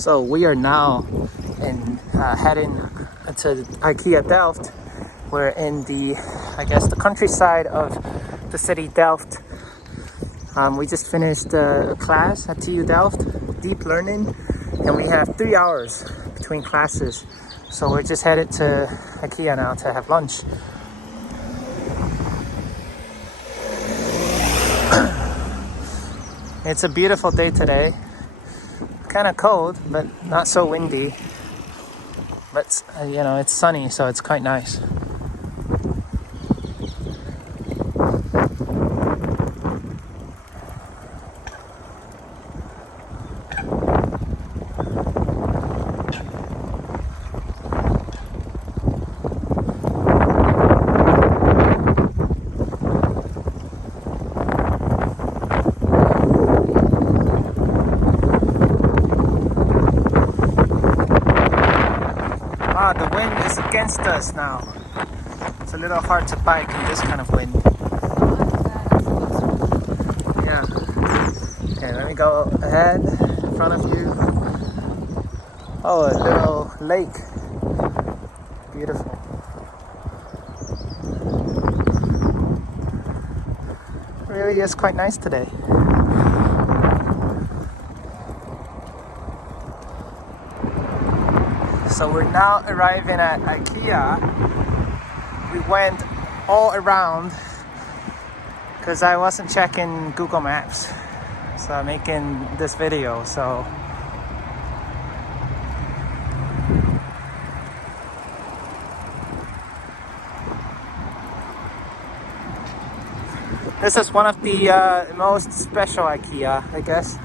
So we are now heading to IKEA Delft. We're in the, I guess, the countryside of the city Delft. We just finished a class at TU Delft, deep learning, and we have 3 hours between classes. So we're just headed to IKEA now to have lunch. It's a beautiful day today. Kind of cold, but not so windy. But you know, it's sunny, so it's quite nice. The wind is against us now. It's a little hard to bike in this kind of wind. Yeah. Okay, let me go ahead in front of you. Oh, a little lake. Beautiful. It really is quite nice today. So we're now arriving at IKEA. We went all around because I wasn't checking Google Maps. So I'm making this video. So this is one of the most special IKEA, I guess,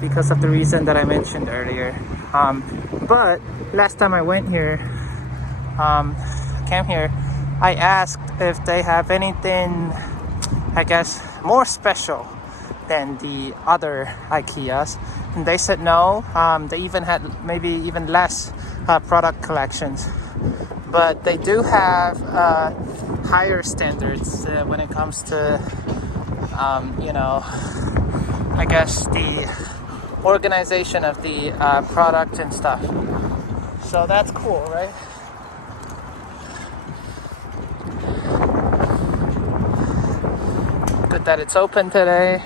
because of the reason that I mentioned earlier. But last time I went here, came here, I asked if they have anything, I guess, more special than the other IKEAs, and they said no. They even had maybe even less product collections, but they do have higher standards when it comes to, you know, I guess the organization of the product and stuff. So that's cool, right? Good that it's open today.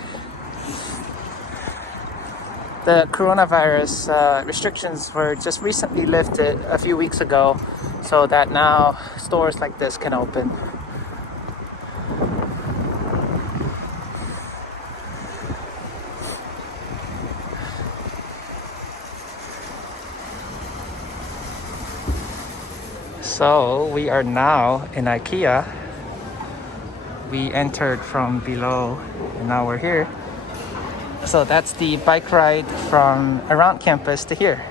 The coronavirus restrictions were just recently lifted a few weeks ago, so that now stores like this can open. So we are now in IKEA. We entered from below and now we're here. So that's the bike ride from around campus to here.